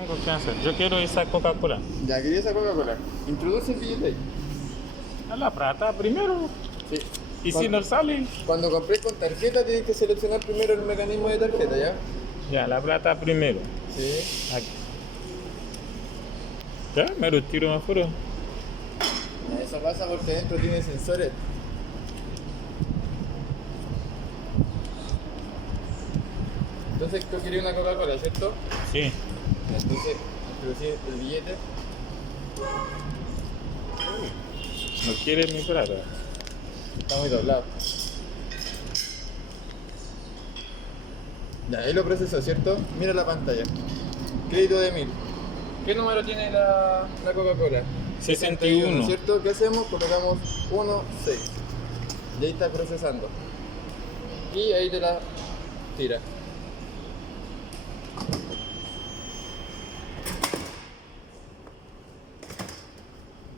tengo que hacer. Yo quiero esa Coca-Cola. Ya, quería esa Coca-Cola. Introduce el billete ahí. A la plata primero. Sí. Y si no sale, Cuando compré con tarjeta tienes que seleccionar primero el mecanismo de tarjeta, ¿ya? ya, la plata primero. Sí. Aquí. Ya, me retiro mejor. Eso pasa porque dentro tiene sensores. Entonces tú querías una Coca-Cola, ¿cierto? Sí. Entonces introducir el billete. No quiere mi plata. Está muy doblado. Ya, ahí lo procesó, ¿cierto? Mira la pantalla. Crédito de 1000. ¿Qué número tiene la Coca-Cola? 61. ¿Cierto? ¿Qué hacemos? Colocamos 1, 6. Y ahí está procesando. Y ahí te la tira.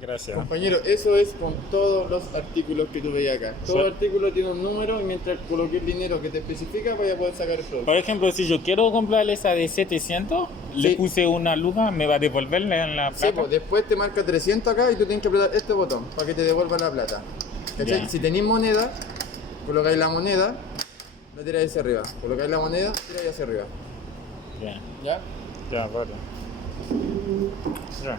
Gracias. Compañero, eso es con todos los artículos que tú veis acá. Todo artículo tiene un número y mientras coloques el dinero que te especifica, vaya a poder sacar el producto. Por ejemplo, si yo quiero comprarle esa de 700, le Sí. puse una luga, me va a devolverle en la plata. Sí, pues después te marca 300 acá y tú tienes que apretar este botón para que te devuelva la plata. ¿Cachai? Ya. Si tenéis moneda, colocáis la moneda, la tiráis hacia arriba. Colocáis la moneda, tiráis hacia arriba. Ya, ¿Ya? ya, vale. Ya.